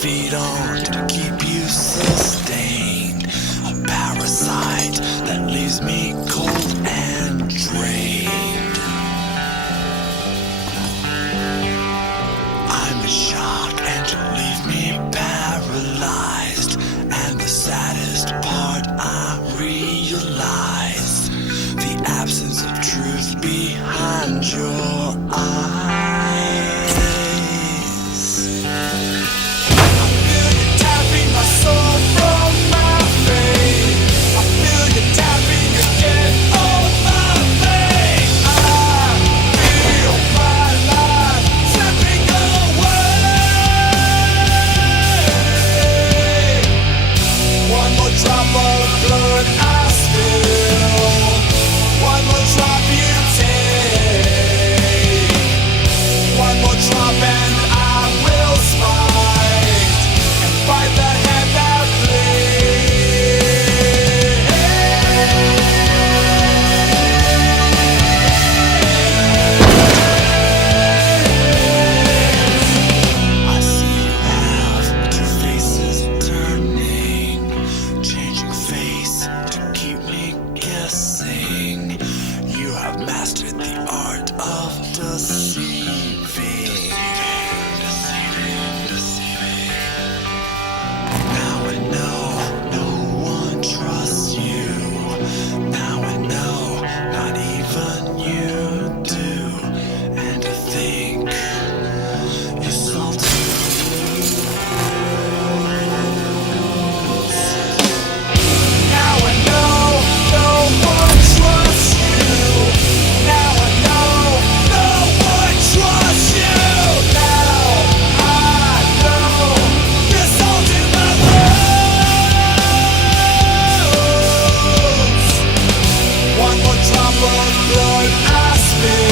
feed on to keep you sustained. A parasite that leaves me cold and drained. I'm in shock and you leave me paralyzed. And the saddest part I realize, the absence of truth behind your eyes. You have mastered the art of deceiving. Now I know no one trusts you. Now I know not even you do. And to think you solved blood I spill.